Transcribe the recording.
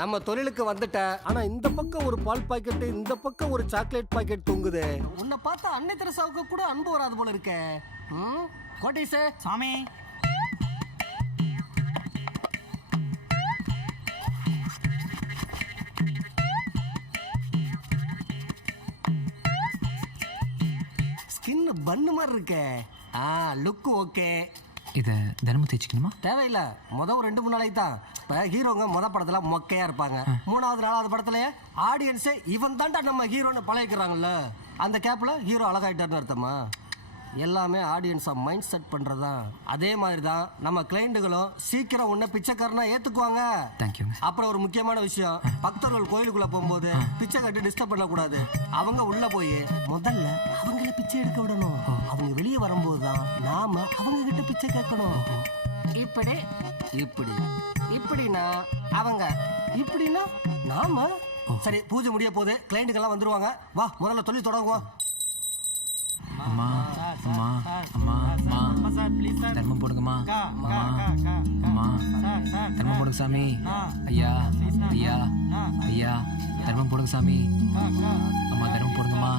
நம்ம தொழிலுக்கு வந்துட்ட. ஆனா இந்த பக்கம் ஒரு பால் பாக்கெட், இந்த பக்கம் ஒரு சாக்லேட் பாக்கெட் தொங்குது. உன்னை பார்த்தா அன்னை தெரசாவுக்கு கூட அன்பு வராது போல இருக்க. கோட்டீஸே சாமி, ஸ்கின் பன்னு மாதிரி இருக்க. Look okay. இதை தினமும் தேய்ச்சிக்கணுமா? தேவையில்ல. ஒரு 2-3 நாளைக்கு தான். இப்போ ஹீரோங்க படத்துல மொக்கையா இருப்பாங்க. 3வது 4வது படத்துல ஆடியன்ஸே இவன் தான்டா நம்ம ஹீரோன்னு பழகிக்கிறாங்கல்ல. அந்த கேப்ல ஹீரோ அழகாயிட்டார்னு அர்த்தமா? எல்லாமே ஆடியன்ஸை மைண்ட் செட் பண்ணுறதான். அதே மாதிரி தான் நம்ம கிளைண்ட்டுகளும் சீக்கிரம் உன்னை பிச்சைக்காரனா ஏற்றுக்குவாங்க. தேங்க்யூ. அப்புறம் ஒரு முக்கியமான விஷயம், பக்தர்கள் கோயிலுக்குள்ளே போகும்போது பிச்சை கட்டி டிஸ்டர்ப் பண்ணக்கூடாது. அவங்க உள்ளே போய் முதல்ல அவங்கள பிச்சை எடுக்க விடணும். அவங்க வெளியே வரும்போது தான் நாம அவங்க கிட்ட பிச்சை கேட்கணும். இப்படி இப்படி இப்படின்னா அவங்க, இப்படின்னா நாம. சரி, பூஜை முடிய போகுது, கிளைண்ட்டுக்கெல்லாம் வந்துருவாங்க. வா, முதல்ல தொழில் தொடங்குவோம். அம்மா அம்மா அம்மா அம்மா தர்மம் போடுங்கம்மா. அம்மா அம்மா தர்மம் போடுங்க சாமி. ஐயா ஐயா ஐயா தர்மம் போடுங்க சாமி. அம்மா தர்மம் போடுங்கம்மா.